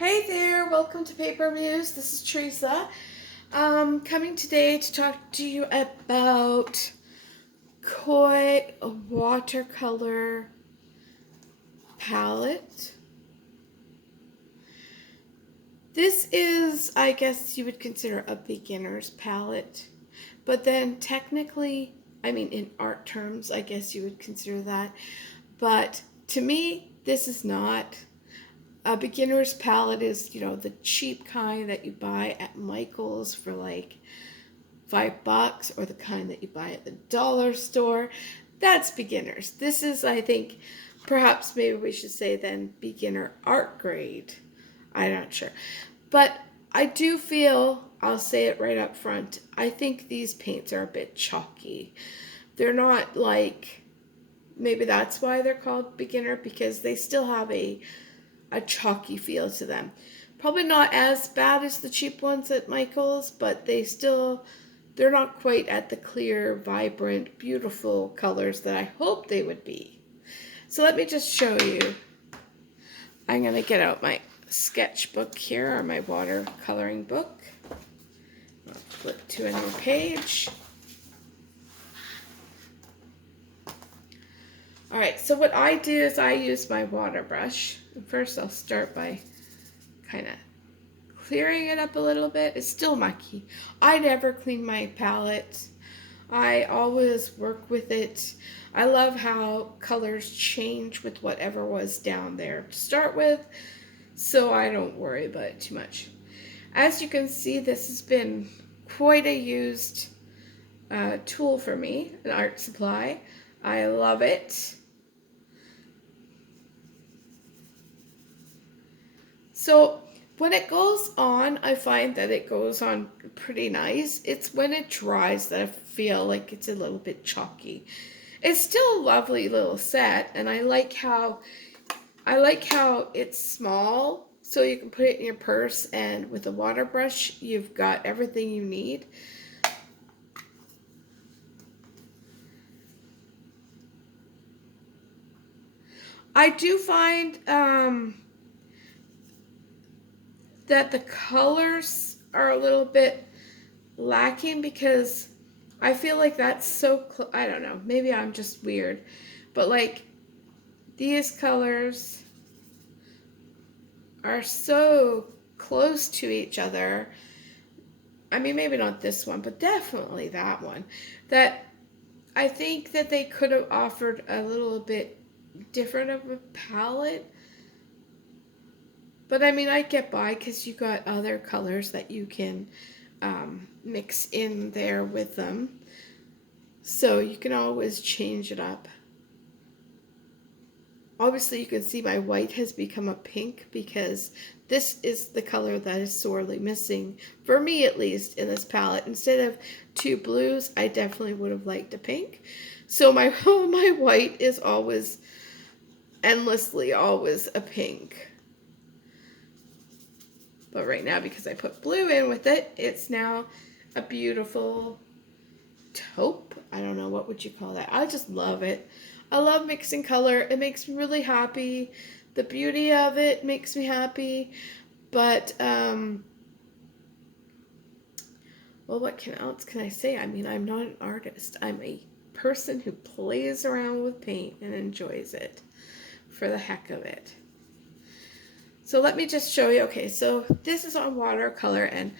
Hey there, welcome to Paper Muse. This is Teresa. Coming today to talk to you about koi watercolor palette. This is, I guess you would consider a beginner's palette, but then technically, I mean, in art terms, I guess you would consider that. But to me, this is not. A beginner's palette is, the cheap kind that you buy at Michael's for like $5, or the kind that you buy at the dollar store. That's beginners. This is, I think, perhaps maybe we should say then beginner art grade. I'm not sure. But I do feel, I'll say it right up front, I think these paints are a bit chalky. They're not like, maybe that's why they're called beginner, because they still have a chalky feel to them. Probably not as bad as the cheap ones at Michael's, but they're not quite at the clear, vibrant, beautiful colors that I hoped they would be. So let me just show you. I'm going to get out my sketchbook here, or my watercoloring book. I'll flip to a new page. Alright, so what I do is I use my water brush. First I'll start by kind of clearing it up a little bit. It's still mucky. I never clean my palette. I always work with it. I love how colors change with whatever was down there to start with, so I don't worry about it too much. As you can see, this has been quite a used tool for me, an art supply. I love it. So when it goes on, I find that it goes on pretty nice. It's when it dries that I feel like it's a little bit chalky. It's still a lovely little set, and I like how it's small, so you can put it in your purse, and with a water brush, you've got everything you need. I do find that the colors are a little bit lacking, because I feel like that's so I don't know, maybe I'm just weird, but like these colors are so close to each other. I mean, maybe not this one, but definitely that one, that I think that they could have offered a little bit different of a palette. But I mean, I get by because you got other colors that you can mix in there with them. So you can always change it up. Obviously, you can see my white has become a pink, because this is the color that is sorely missing, for me at least, in this palette. Instead of two blues, I definitely would have liked a pink. So my my white is always, endlessly always, a pink. But right now, because I put blue in with it, it's now a beautiful taupe. I don't know, what would you call that? I just love it. I love mixing color. It makes me really happy. The beauty of it makes me happy. But, well, what else can I say? I mean, I'm not an artist. I'm a person who plays around with paint and enjoys it for the heck of it. So let me just show you. Okay, so this is on watercolor, and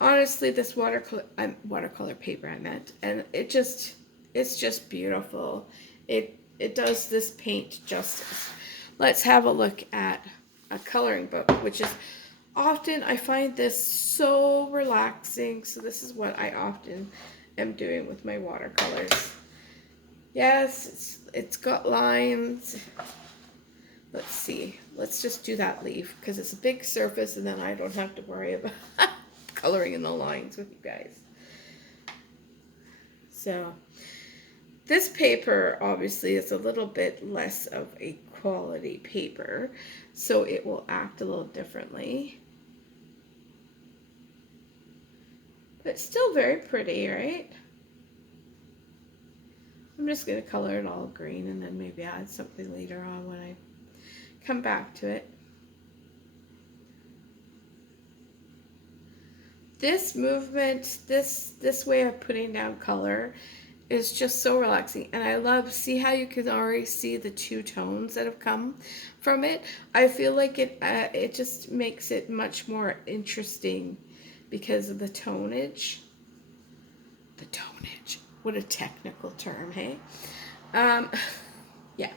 honestly, this watercolor paper I meant, and it's just beautiful. It does this paint justice. Let's have a look at a coloring book, which is often, I find this so relaxing. So this is what I often am doing with my watercolors. Yes, it's got lines. Let's see. Let's just do that leaf, because it's a big surface, and then I don't have to worry about coloring in the lines with you guys. So this paper obviously is a little bit less of a quality paper, so it will act a little differently. But still very pretty, right? I'm just going to color it all green, and then maybe add something later on when I come back to it. this movement, this way of putting down color is just so relaxing, and I love, see how you can already see the two tones that have come from it. I feel like it just makes it much more interesting because of the tonage. The tonage, what a technical term, hey. um yeah,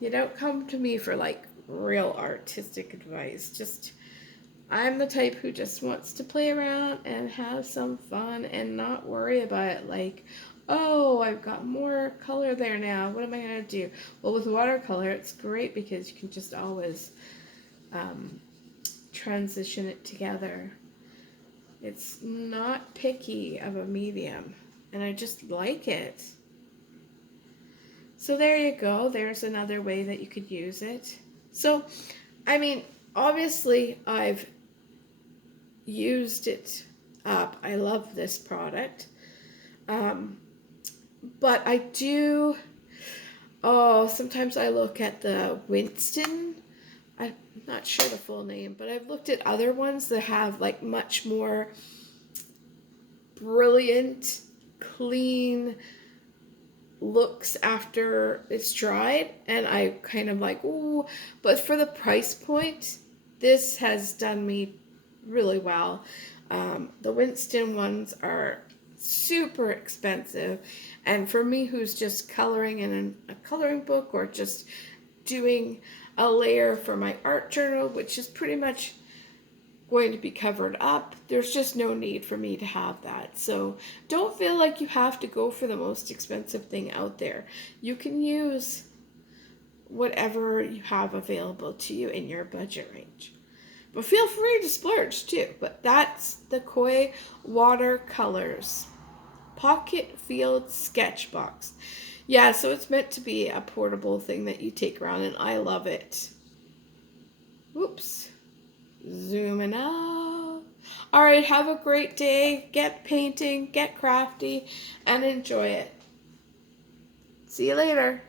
you don't come to me for like real artistic advice. Just, I'm the type who just wants to play around and have some fun and not worry about it like, oh, I've got more color there now. What am I going to do? Well, with watercolor, it's great because you can just always transition it together. It's not picky of a medium, and I just like it. So there you go. There's another way that you could use it. So, I mean, obviously, I've used it up. I love this product. But I do, oh, sometimes I look at the Winston. I'm not sure the full name, but I've looked at other ones that have like much more brilliant, clean looks after it's dried, and I kind of like, ooh, but for the price point, this has done me really well. The Winston ones are super expensive, and for me who's just coloring in a coloring book or just doing a layer for my art journal, which is pretty much going to be covered up, there's just no need for me to have that. So don't feel like you have to go for the most expensive thing out there. You can use whatever you have available to you in your budget range. But feel free to splurge too. But that's the Koi Watercolors Pocket Field Sketchbox. Yeah, so it's meant to be a portable thing that you take around, and I love it. Whoops. Zooming out. All right, have a great day. Get painting, get crafty, and enjoy it. See you later.